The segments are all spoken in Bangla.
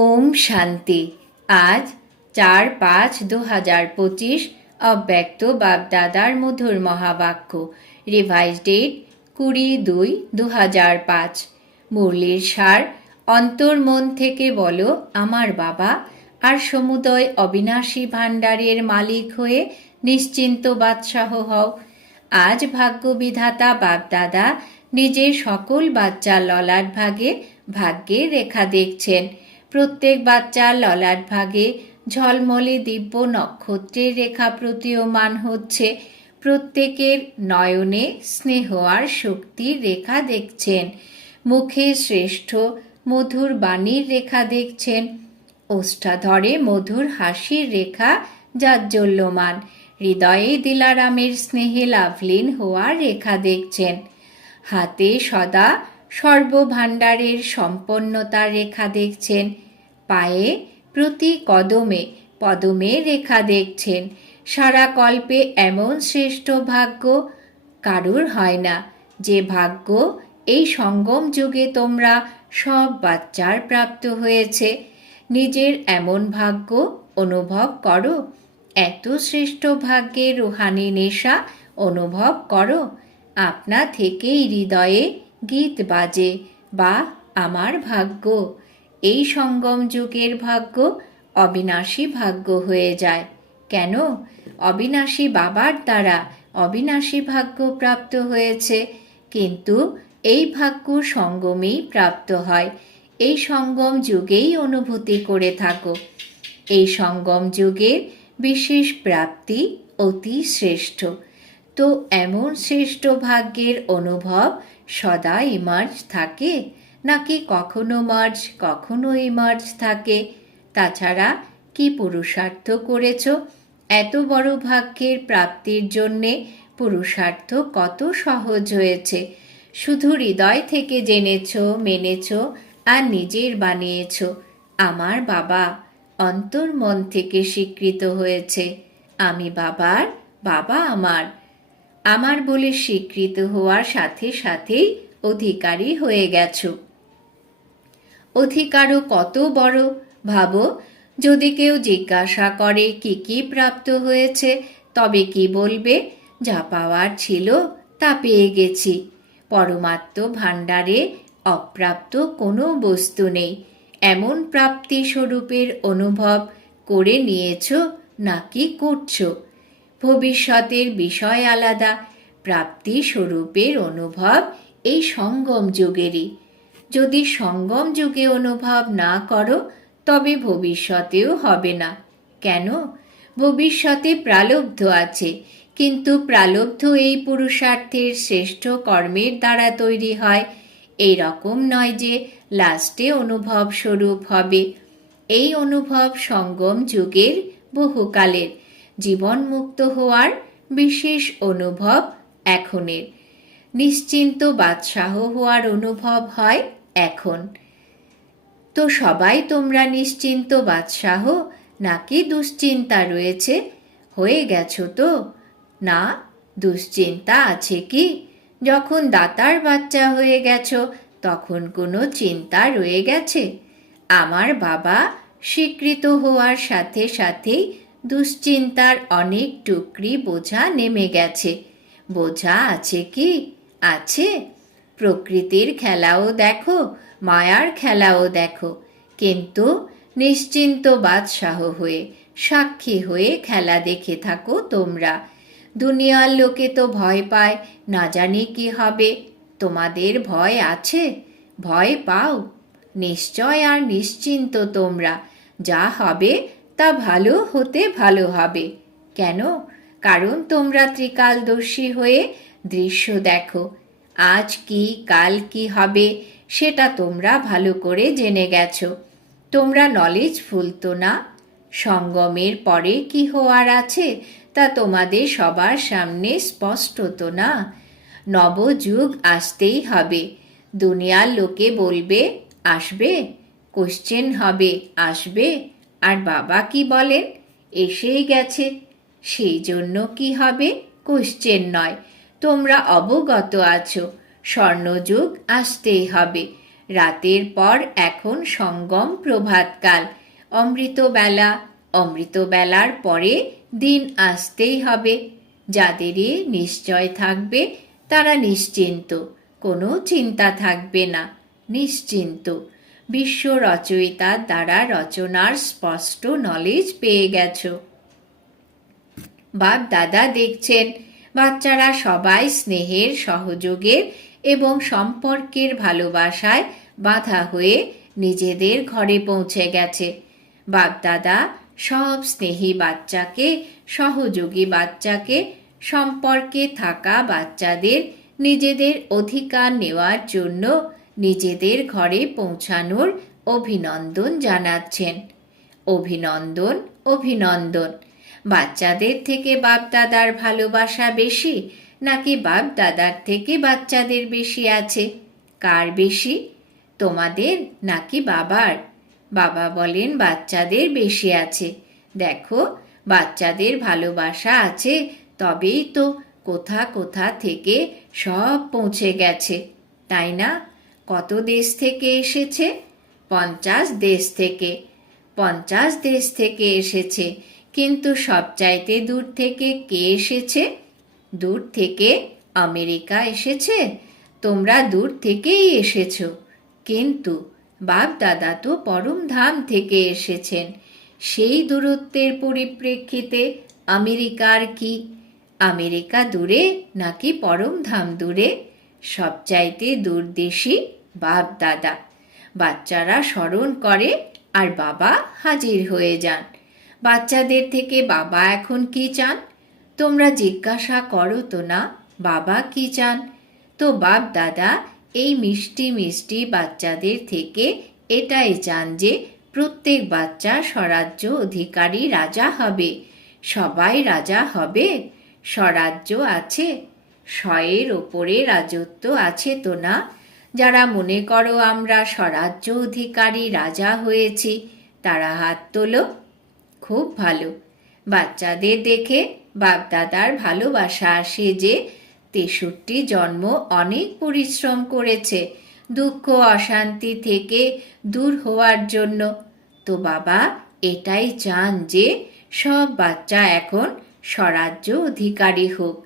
ওম শান্তি। আজ চার পাঁচ দু হাজার পঁচিশ অব্যক্ত বাপদাদার মধুর মহাবাক্য। রিভাইজ ডেট কুড়ি দুই দু হাজার পাঁচ। মুরলির সার অন্তর্মন থেকে বলো, আমার বাবা। আর সমুদয় অবিনাশী ভাণ্ডারের মালিক হয়ে নিশ্চিন্ত বাদশাহ হও। আজ ভাগ্য বিধাতা বাপদাদা নিজের সকল বাচ্চা ললাট ভাগে ভাগ্যের রেখা দেখছেন। প্রত্যেক বাচ্চার ললাট ভাগে ঝলমলে দিব্য নক্ষত্রের রেখা প্রতীয়মান হচ্ছে। প্রত্যেকের নয়নে স্নেহ আর শক্তির রেখা দেখছেন। মুখে শ্রেষ্ঠ মধুর বাণীর রেখা দেখছেন। ওষ্ঠাধরে মধুর হাসির রেখা জাজ্জল্যমান হৃদয়ে দিলারামের স্নেহে লাভলীন হওয়ার রেখা দেখছেন। হাতে সদা সর্বভাণ্ডারের সম্পন্নতার রেখা দেখছেন। পায়ে প্রতি কদমে পদমে রেখা দেখছেন। সারা কল্পে এমন শ্রেষ্ঠ ভাগ্য কারুর হয় না। যে ভাগ্য এই সঙ্গম যুগে তোমরা সব বাচ্চার প্রাপ্ত হয়েছে। নিজের এমন ভাগ্য অনুভব করো। এত শ্রেষ্ঠ ভাগ্যের রুহানি নেশা অনুভব করো। আপনা থেকেই হৃদয়ে গীত বাজে, বা আমার ভাগ্য। এই সঙ্গম যুগের ভাগ্য অবিনাশী ভাগ্য হয়ে যায়। কেন? অবিনাশী বাবার দ্বারা অবিনাশী ভাগ্য প্রাপ্ত হয়েছে। কিন্তু এই ভাগ্য সঙ্গমেই প্রাপ্ত হয়। এই সঙ্গম যুগেই অনুভূতি করে থাকো। এই সঙ্গম যুগের বিশেষ প্রাপ্তি অতি শ্রেষ্ঠ। তো এমন শ্রেষ্ঠ ভাগ্যের অনুভব সদা ইমার্জ থাকে, নাকি কখনো মার্জ কখনো ইমার্জ থাকে? তাছাড়া কি পুরুষার্থ করেছ? এত বড় ভাগ্যের প্রাপ্তির জন্যে পুরুষার্থ কত সহজ হয়েছে। শুধু হৃদয় থেকে জেনেছ, মেনেছ আর নিজের বানিয়েছ। আমার বাবা অন্তর্মন থেকে স্বীকৃত হয়েছে। আমি বাবার বাবা আমার। আমার বলে স্বীকৃত হওয়ার সাথে সাথেই অধিকারী হয়ে গেছ। অধিকারও কত বড়? ভাবো, যদি কেউ জিজ্ঞাসা করে কি কি প্রাপ্ত হয়েছে, তবে কি বলবে? যা পাওয়ার ছিল তা পেয়ে গেছি। পরমাত্ম ভাণ্ডারে অপ্রাপ্ত কোনো বস্তু নেই। এমন প্রাপ্তি স্বরূপের অনুভব করে নিয়েছ নাকি করছ? ভবিষ্যতের বিষয় আলাদা প্রাপ্তি স্বরূপের অনুভব এই সঙ্গম যুগেরই। যদি সঙ্গম যুগে অনুভব না করো, তবে ভবিষ্যতেও হবে না। কেন? ভবিষ্যতে প্রালব্ধ আছে, কিন্তু প্রালব্ধ এই পুরুষার্থের শ্রেষ্ঠ কর্মের দ্বারা তৈরি হয়। এই রকম নয় যে লাস্টে অনুভব স্বরূপ হবে। এই অনুভব সঙ্গম যুগের বহুকালের। জীবনমুক্ত হওয়ার বিশেষ অনুভব এখনের। নিশ্চিন্ত বাদশাহ হওয়ার অনুভব হয় এখন। তো সবাই তোমরা নিশ্চিন্ত বাদশাহ, নাকি দুশ্চিন্তা রয়েছে? হয়ে গেছো তো? না, দুশ্চিন্তা আছে কি? যখন দাতার বাচ্চা হয়ে গেছো, তখন কোনো চিন্তা রয়ে গেছে? আমার বাবা স্বীকৃত হওয়ার সাথে সাথেই দুশ্চিন্তার অনেক টুকরি বোঝা নেমে গেছে। বোঝা আছে কি? আছে। প্রকৃতির খেলাও দেখো, মায়ার খেলাও দেখো। কিন্তু নিশ্চিন্ত বাদশাহ হয়ে, সাক্ষী হয়ে খেলা দেখে থাকো তোমরা। দুনিয়ার লোকে তো ভয় পায়, না জানি কি হবে। তোমাদের ভয় আছে? ভয় পাও। নিশ্চয় আর নিশ্চিন্ত তোমরা। যা হবে তা ভালো হতে ভালো হবে। কেন? কারণ তোমরা ত্রিকালদর্শী হয়ে দৃশ্য দেখো। আজ কি, কাল কি হবে, সেটা তোমরা ভালো করে জেনে গেছো। তোমরা নলেজ ফুলতো না। সঙ্গমের পরে কি হওয়ার আছে, তা তোমাদের সবার সামনে স্পষ্ট তো না। নবযুগ আসতেই হবে। দুনিয়ার লোকে বলবে, আসবে? কোশ্চেন হবে, আসবে? আর বাবা কি বলেন? এসেই গেছে। সেই জন্য কি হবে? কোশ্চেন নয়। তোমরা অবগত আছো। স্বর্ণযুগ আসতেই হবে। রাতের পর এখন সঙ্গম প্রভাতকাল। অমৃতবেলা। অমৃতবেলার পরে দিন আসতেই হবে। যাদেরই নিশ্চয় থাকবে, তারা নিশ্চিন্ত। কোনো চিন্তা থাকবে না। নিশ্চিন্ত। বিশ্ব রচয়িতার দ্বারা রচনার স্পষ্ট নলেজ পেয়ে গেছো। বাপ দাদা দেখছেন, বাচ্চারা সবাই স্নেহের সহযোগের এবং সম্পর্কের ভালোবাসায় বাধা হয়ে নিজেদের ঘরে পৌঁছে গেছে। বাপ দাদা সব স্নেহী বাচ্চাকে, সহযোগী বাচ্চাকে, সম্পর্কে থাকা বাচ্চাদের নিজেদের অধিকার নেওয়ার জন্য নিজেদের ঘরে পৌঁছানোর অভিনন্দন জানাচ্ছেন। অভিনন্দন অভিনন্দন। বাচ্চাদের থেকে বাপ দাদার ভালোবাসা বেশি নাকি বাপ দাদার থেকে বাচ্চাদের বেশি আছে? কার বেশি? তোমাদের নাকি বাবার? বাবা বলেন, বাচ্চাদের বেশি আছে। দেখো, বাচ্চাদের ভালোবাসা আছে, তবেই তো কোথা কোথা থেকে সব পৌঁছে গেছে, তাই না? কত দেশ থেকে এসেছে? পঞ্চাশ দেশ থেকে। পঞ্চাশ দেশ থেকে এসেছে। কিন্তু সবচাইতে দূর থেকে কে এসেছে? দূর থেকে আমেরিকা এসেছে। তোমরা দূর থেকেই এসেছ। কিন্তু বাপ দাদা তো পরম ধাম থেকে এসেছেন। সেই দূরত্বের পরিপ্রেক্ষিতে আমেরিকার কি? আমেরিকা দূরে নাকি পরম ধাম দূরে? সবচাইতে দূরদেশী বাপ দাদা। বাচ্চারা স্মরণ করে আর বাবা হাজির হয়ে যান। বাচ্চাদের থেকে বাবা এখন কি চান? তোমরা জিজ্ঞাসা করো তো না, বাবা কি চান? তো বাপ দাদা এই মিষ্টি মিষ্টি বাচ্চাদের থেকে এটাই চান যে প্রত্যেক বাচ্চা স্বরাজ্য অধিকারী রাজা হবে। সবাই রাজা হবে, স্বরাজ্য আছে স্বয়ের ওপরে রাজত্ব আছে তো না? যারা মনে করো আমরা স্বরাজ্য অধিকারী রাজা হয়েছি, তারা হাত তোলো। খুব ভালো। বাচ্চাদের দেখে বাপদাদার ভালোবাসা আসে যে, তেষট্টি জন্ম অনেক পরিশ্রম করেছে, দুঃখ অশান্তি থেকে দূর হওয়ার জন্য। তো বাবা, এটাই চান যে, সব বাচ্চা এখন স্বরাজ্য অধিকারী হোক।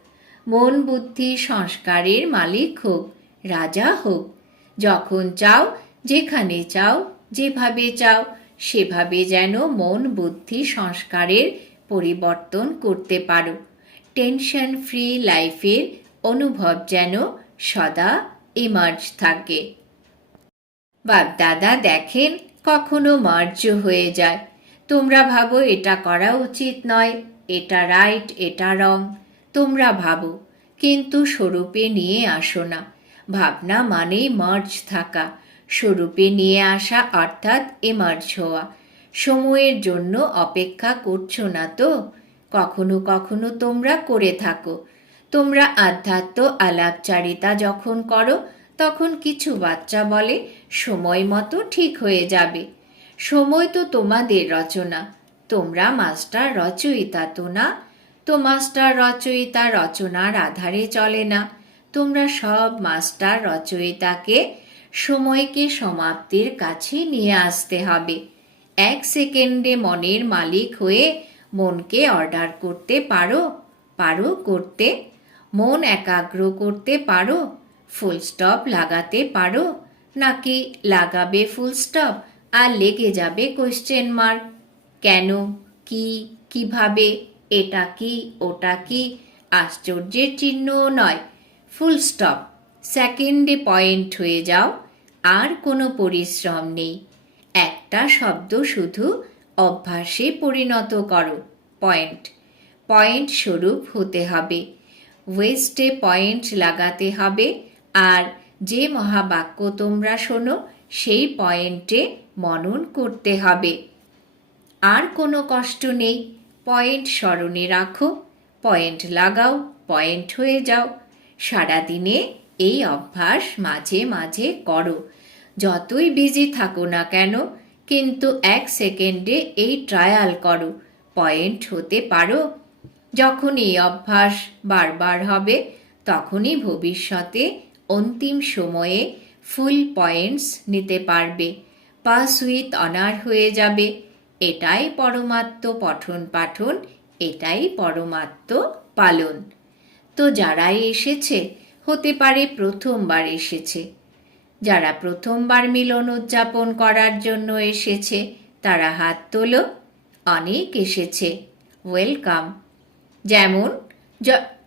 মন বুদ্ধি সংস্কারের মালিক হোক, রাজা হোক। যখন চাও, যেখানে চাও, যেভাবে চাও, সেভাবে যেন মন বুদ্ধি সংস্কারের পরিবর্তন করতে পারো। টেনশন ফ্রি লাইফের অনুভব যেন সদা ইমার্জ থাকে। বাপ দাদা দেখেন, কখনো মার্জ হয়ে যায়। তোমরা ভাবো, এটা করা উচিত নয়, এটা রাইট, এটা রং। তোমরা ভাবো, কিন্তু স্বরূপে নিয়ে আসো না। ভাবনা মানেই মার্জ থাকা। স্বরূপে নিয়ে আসা অর্থাৎ এমার্জ হওয়া। সময়ের জন্য অপেক্ষা করছ না তো? কখনো কখনো তোমরা করে থাকো। তোমরা আধ্যাত্ম আলাপচারিতা যখন করো, তখন কিছু বাচ্চা বলে, সময় মতো ঠিক হয়ে যাবে। সময় তো তোমাদের রচনা। তোমরা মাস্টার রচয়িতা তো না? তো মাস্টার রচয়িতা রচনার আধারে চলে না। তোমরা সব মাস্টার রচয়িতাকে সময়কে সমাপ্তির কাছে নিয়ে আসতে হবে। এক সেকেন্ডে মনের মালিক হয়ে মনকে অর্ডার করতে পারো পারো করতে, মন একাগ্র করতে পারো, ফুল স্টপ লাগাতে পারো, নাকি লাগাবে ফুল স্টপ আর লেগে যাবে কোয়েশ্চেন মার্ক কেন? কি? কীভাবে? এটা কি, ওটা কি? আশ্চর্যের চিহ্নও নয়। Full stop. সেকেন্ডে পয়েন্ট হয়ে যাও। আর কোনো পরিশ্রম নেই। একটা শব্দ শুধু অভ্যাসে পরিণত করো। পয়েন্ট। পয়েন্ট স্বরূপ হতে হবে। ওয়েস্টে পয়েন্ট লাগাতে হবে। আর যে মহাবাক্য তোমরা শোনো, সেই পয়েন্টে মনন করতে হবে। আর কোনো কষ্ট নেই। পয়েন্ট স্মরণে রাখো, পয়েন্ট লাগাও, পয়েন্ট হয়ে যাও। সারাদিনে এই অভ্যাস মাঝে মাঝে করো। যতই বিজি থাকো না কেন, কিন্তু এক সেকেন্ডে এই ট্রায়াল করো, পয়েন্ট হতে পারো। যখন এই অভ্যাস বারবার হবে, তখনই ভবিষ্যতে অন্তিম সময়ে ফুল পয়েন্টস নিতে পারবে। পাস উইথ অনার হয়ে যাবে। এটাই পরমাত্ম পঠন পাঠন, এটাই পরমাত্ম পালন। তো যারাই এসেছে, হতে পারে প্রথমবার এসেছে। যারা প্রথমবার মিলন উদযাপন করার জন্য এসেছে, তারা হাত তোলো, অনেক এসেছে। ওয়েলকাম। যেমন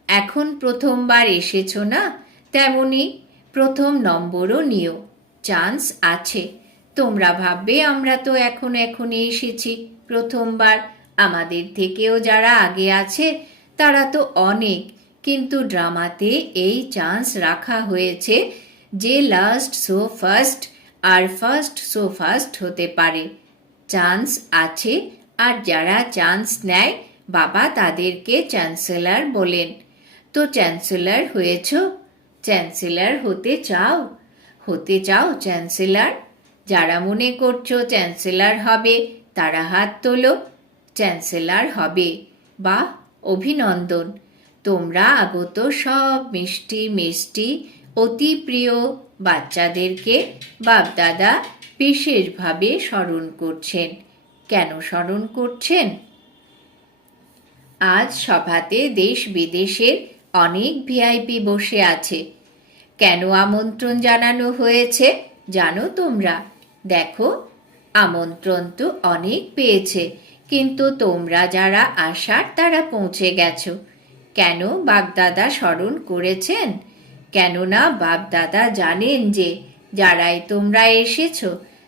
এখন প্রথমবার এসেছ না, তেমনি প্রথম নম্বরও নিও। চান্স আছে। তোমরা ভাববে, আমরা তো এখন এখনই এসেছি। প্রথমবার। আমাদের থেকেও যারা আগে আছে, তারা তো অনেক। কিন্তু ড্রামাতে এই চান্স রাখা হয়েছে যে লাস্ট সো ফার্স্ট আর ফার্স্ট সো ফার্স্ট হতে পারে। চান্স আছে, আর যারা চান্স নেয়, বাবা তাদেরকে চ্যান্সেলর বলেন। তো চ্যান্সেলার হয়েছ? চ্যান্সেলর হতে চাও? হতে চাও চ্যান্সেলর? যারা মনে করছ চ্যান্সেলার হবে, তারা হাত তোলো, চ্যান্সেলার হবে বা অভিনন্দন। তোমরা আগত সব মিষ্টি মিষ্টি, অতি প্রিয় বাচ্চাদেরকে বাপদাদা বিশেষভাবে স্মরণ করছেন। কেন স্মরণ করছেন? আজ সভাতে দেশ বিদেশের অনেক ভিআইপি বসে আছে। কেন আমন্ত্রণ জানানো হয়েছে জানো তোমরা? দেখো, আমন্ত্রণ তো অনেক পেয়েছে, কিন্তু তোমরা যারা আসার তারা পৌঁছে গেছো। কেন বাগদাদা স্মরণ করেছেন? কেননা বাপদাদা জানেন যে, যারাই তোমরা এসেছ,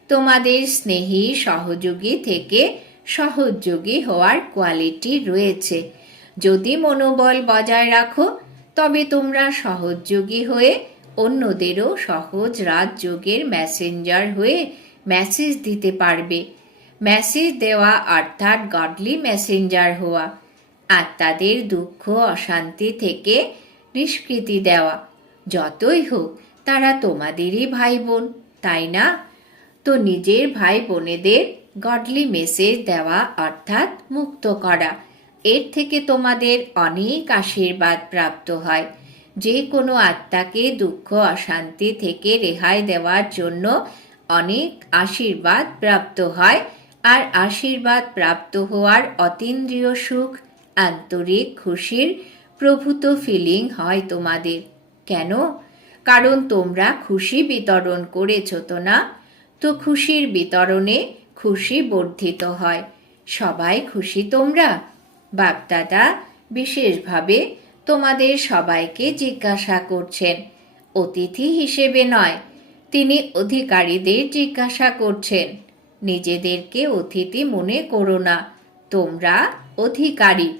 তোমাদের স্নেহী সহযোগী থেকে সহযোগী হওয়ার কোয়ালিটি রয়েছে। যদি মনোবল বজায় রাখো, তবে তোমরা সহযোগী হয়ে অন্যদেরও সহজ রাজযোগের মেসেঞ্জার হয়ে মেসেজ দিতে পারবে। মেসেজ দেওয়া অর্থাৎ গডলি মেসেঞ্জার হওয়া আত্মাদের দুঃখ, অশান্তি থেকে নিষ্কৃতি দেওয়া। যতই হোক, তারা তোমাদেরই ভাই বোন তাই না? তো নিজের ভাই বোনেদের গডলি মেসেজ দেওয়া অর্থাৎ মুক্ত করা, এর থেকে তোমাদের অনেক আশীর্বাদ প্রাপ্ত হয়। যে কোনো আত্মাকে দুঃখ, অশান্তি থেকে রেহাই দেওয়ার জন্য অনেক আশীর্বাদ প্রাপ্ত হয় আর আশীর্বাদ প্রাপ্ত হওয়ার অতীন্দ্রিয় সুখ, আন্তরিক খুশির প্রভূত ফিলিং হয় তোমাদের। কেন? কারণ তোমরা খুশি বিতরণ করেছ তো না? তো খুশির বিতরণে খুশি বর্ধিত হয়। সবাই খুশি তোমরা? বাপদাদা, বিশেষভাবে তোমাদের সবাইকে জিজ্ঞাসা করছেন। অতিথি হিসেবে নয়, তিনি অধিকারীদের জিজ্ঞাসা করছেন। নিজেদেরকে অতিথি মনে করো না, তোমরা অধিকারী।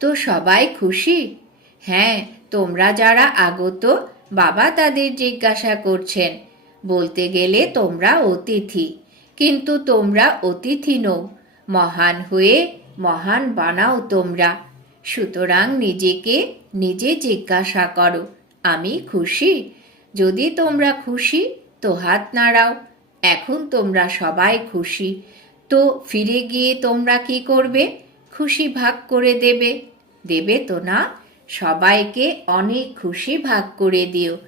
তো সবাই খুশি? হ্যাঁ তোমরা যারা আগত, বাবা তাদের জিজ্ঞাসা করছেন। বলতে গেলে তোমরা অতিথি, কিন্তু তোমরা অতিথি নও। মহান হয়ে মহান বানাও তোমরা। সুতরাং নিজেকে নিজে জিজ্ঞাসা করো, আমি খুশি? যদি তোমরা খুশি, তো হাত নাড়াও, এখন তোমরা সবাই খুশি। তো ফিরে গিয়ে তোমরা কি করবে? খুশি ভাগ করে দেবে। দেবে তো না? সবাইকে অনেক খুশি ভাগ করে দিও।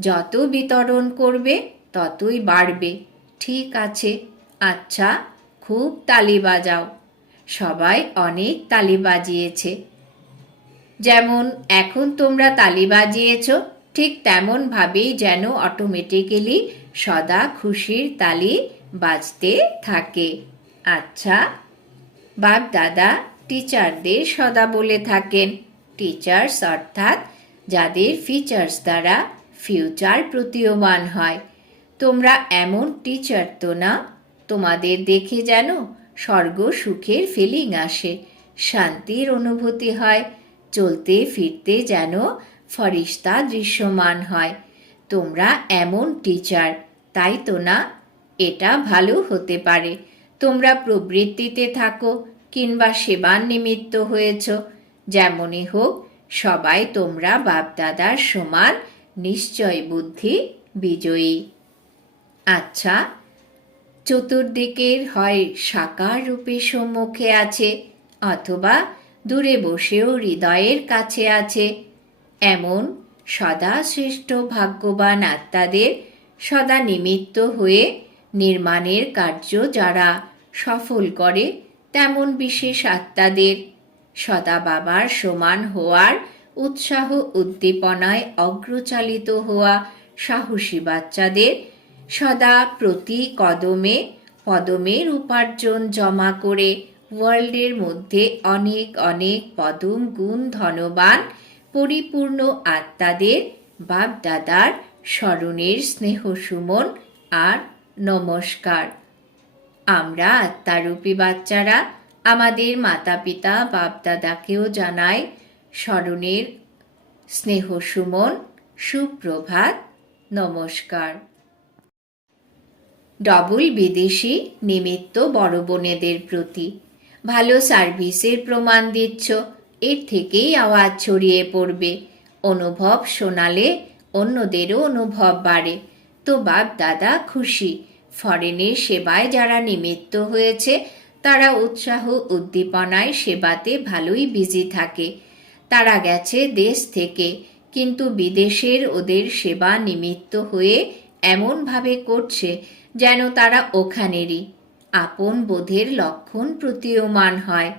যত বিতরণ করবে, ততই বাড়বে। ঠিক আছে। আচ্ছা খুব তালি বাজাও। সবাই অনেক তালি বাজিয়েছে। যেমন এখন তোমরা তালি বাজিয়েছ, ঠিক তেমন ভাবেই যেন অটোমেটিক্যালি সদা খুশির তালি বাজতে থাকে। আচ্ছা বাপ দাদা টিচারদের সদা বলে থাকেন। টিচার্স অর্থাৎ যাদের ফিচার্স দ্বারা ফিউচার প্রতীয়মান হয়। তোমরা এমন টিচার তো না, তোমাদের দেখে যেন স্বর্গ সুখের ফিলিং আসে, শান্তির অনুভূতি হয়। চলতে ফিরতে যেন ফরিস্তা দৃশ্যমান হয়। তোমরা এমন টিচার, তাই তো না? এটা ভালো হতে পারে। তোমরা প্রবৃত্তিতে থাকো কিংবা সেবার নিমিত্ত হয়েছ। যেমনই হোক, সবাই তোমরা বাপদাদার সমান নিশ্চয় বুদ্ধি বিজয়ী। আচ্ছা চতুর্দিকের হয় সাকার রূপে সম্মুখে আছে অথবা দূরে বসেও হৃদয়ের কাছে আছে। এমন সদা শ্রেষ্ঠ ভাগ্যবান আত্মাদের সদা নিমিত্ত হয়ে নির্মাণের কার্য যারা সফল করে, তেমন বিশেষ আত্মাদের সদা বাবার সমান হওয়ার উৎসাহ উদ্দীপনায় অগ্রচালিত হওয়া সাহসী বাচ্চাদের সদা প্রতি কদমে পদমের উপার্জন জমা করে ওয়ার্ল্ডের মধ্যে অনেক অনেক পদম, গুণ, ধনবান, পরিপূর্ণ আত্মাদের বাপ দাদার স্মরণের স্নেহ সুমন আর নমস্কার। আমরা আত্মারূপী বাচ্চারা আমাদের মাতা পিতা বাপ দাদাকেও জানাই স্মরণের স্নেহ সুমন সুপ্রভাত, নমস্কার। ডবল বিদেশি নিমিত্ত বড় বোনেদের প্রতি ভালো সার্ভিসের প্রমাণ দিচ্ছ। এর থেকেই আওয়াজ ছড়িয়ে পড়বে। অনুভব শোনালে অন্যদেরও অনুভব বাড়ে। তো বাপ দাদা খুশি। ফরেনের সেবায় যারা নিমিত্ত হয়েছে, তারা উৎসাহ উদ্দীপনায় সেবাতে ভালোই বিজি থাকে। তারা গেছে দেশ থেকে, কিন্তু বিদেশের ওদের সেবা নিমিত্ত হয়ে এমনভাবে করছে যেন তারা ওখানেরই। আপন বোধের লক্ষণ প্রতীয়মান হয়।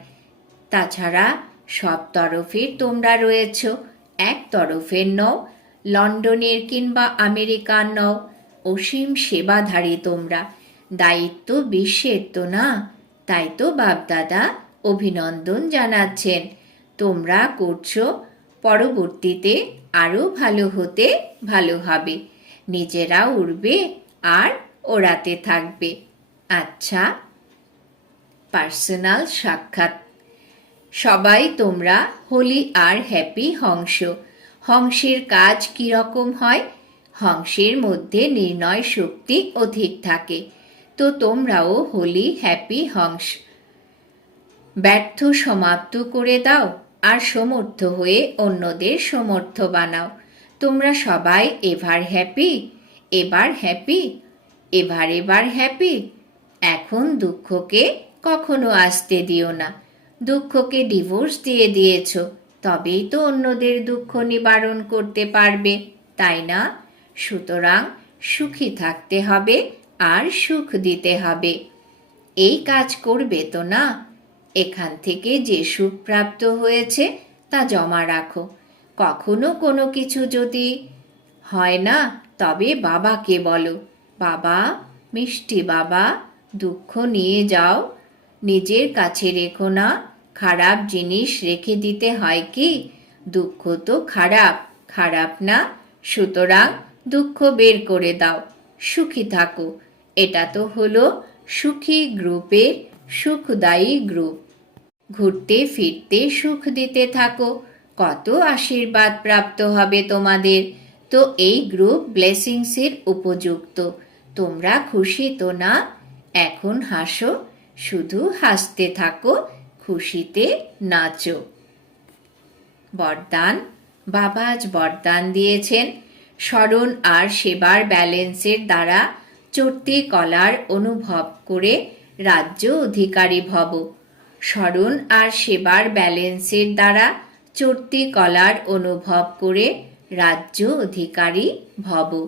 তাছাড়া সব তরফের তোমরা রয়েছ। এক তরফের নও, লন্ডনের কিংবা আমেরিকার নও। অসীম সেবাধারী তোমরা। দায়িত্ব বিশ্বের তো না? তাই তো বাপদাদা অভিনন্দন জানাচ্ছেন। তোমরা করছ, পরবর্তীতে আরও ভালো হতে ভালো হবে। নিজেরা উড়বে আর ওড়াতে থাকবে। আচ্ছা পার্সোনাল সাক্ষাৎ। সবাই তোমরা হোলি আর হ্যাপি হংস। হংসের কাজ কীরকম হয়? হংসের মধ্যে নির্ণয় শক্তি অধিক থাকে। তো তোমরাও হোলি হ্যাপি হংস। ব্যর্থ সমাপ্ত করে দাও আর সমর্থ হয়ে অন্যদের সমর্থ বানাও। তোমরা সবাই এভার হ্যাপি এবার হ্যাপি এবার এবার হ্যাপি এখন দুঃখকে কখনো আসতে দিও না। দুঃখকে ডিভোর্স দিয়ে দিয়েছ, তবেই তো অন্যদের দুঃখ নিবারণ করতে পারবে, তাই না? সুতরাং সুখী থাকতে হবে আর সুখ দিতে হবে। এই কাজ করবে তো না? এখান থেকে যে সুখ প্রাপ্ত হয়েছে, তা জমা রাখো। কখনো কোনো কিছু যদি হয় না, তবে বাবাকে বলো, বাবা, মিষ্টি বাবা দুঃখ নিয়ে যাও। নিজের কাছে রেখো না। খারাপ জিনিস রেখে দিতে হয় কি? দুঃখ তো খারাপ খারাপ না। সুতরাং দুঃখ বের করে দাও। সুখী থাকো। এটা তো হলো সুখী গ্রুপের সুখদায়ী গ্রুপ। ঘুরতে ফিরতে সুখ দিতে থাকো। কত আশীর্বাদ প্রাপ্ত হবে তোমাদের। তো এই গ্রুপ ব্লেসিংসের উপযুক্ত। তোমরা খুশি তো না? এখন হাসো, শুধু হাসতে থাকো, খুশিতে নাচো। বরদান, বাবা আজ বরদান দিয়েছেন। স্মরণ আর সেবার ব্যালেন্সের দ্বারা চড়তি কলার অনুভব করে রাজ্য অধিকারী ভব। স্মরণ আর সেবার ব্যালেন্সের দ্বারা চড়তি কলার অনুভব করে রাজ্য অধিকারী ভব।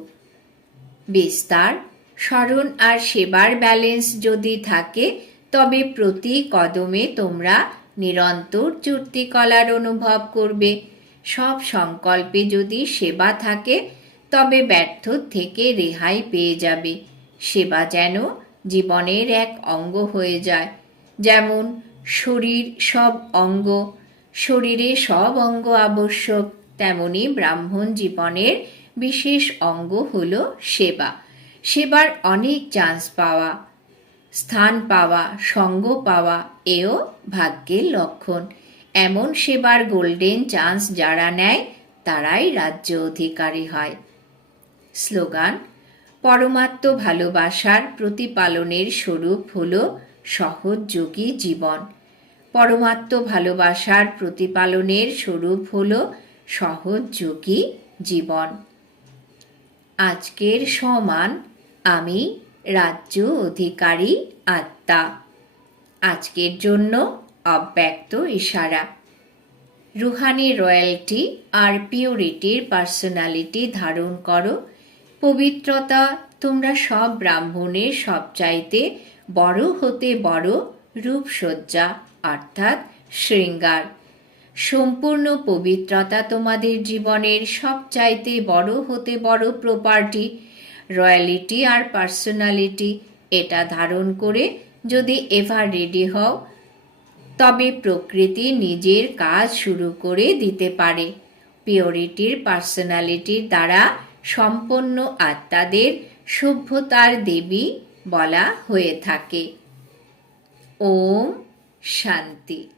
বিস্তার স্মরণ আর সেবার ব্যালেন্স যদি থাকে, তবে প্রতি কদমে তোমরা নিরন্তর চূর্তি কলার অনুভব করবে। সব সংকল্পে যদি সেবা থাকে, তবে ব্যর্থ থেকে রেহাই পেয়ে যাবে। সেবা যেন জীবনের এক অঙ্গ হয়ে যায়। যেমন, শরীর সব অঙ্গ, শরীরে সব অঙ্গ আবশ্যক, তেমনি ব্রাহ্মণ জীবনের বিশেষ অঙ্গ হল সেবা। সেবার অনেক চান্স পাওয়া, স্থান পাওয়া, সঙ্গ পাওয়া, এও ভাগ্যের লক্ষণ। এমন সেবার গোল্ডেন চান্স যারা নেয়, তারাই রাজ্য অধিকারী হয়। স্লোগান, পরমাত্ম ভালোবাসার প্রতিপালনের স্বরূপ হল সহযোগী জীবন। পরমাত্ম ভালোবাসার প্রতিপালনের স্বরূপ হল সহযোগী জীবন। আজকের সমান আমি রাজ্য অধিকারী আত্মা। আজকের জন্য অব্যক্ত ইশারা। রুহানি রয়্যালটি আর পিওরিটির পার্সোনালিটি ধারণ করো। পবিত্রতা, তোমরা সব ব্রাহ্মণের সবচাইতে বড় হতে বড় রূপসজ্জা, অর্থাৎ শৃঙ্গার। সম্পূর্ণ পবিত্রতা তোমাদের জীবনের সবচাইতে বড় হতে বড় প্রপার্টি রয়্যালিটি আর পার্সোনালিটি এটা ধারণ করে যদি এভার রেডি হও, তবে প্রকৃতি নিজের কাজ শুরু করে দিতে পারে। পিওরিটির পার্সোনালিটির দ্বারা সম্পন্ন আত্মাদের সভ্যতার দেবী বলা হয়ে থাকে। ওম শান্তি।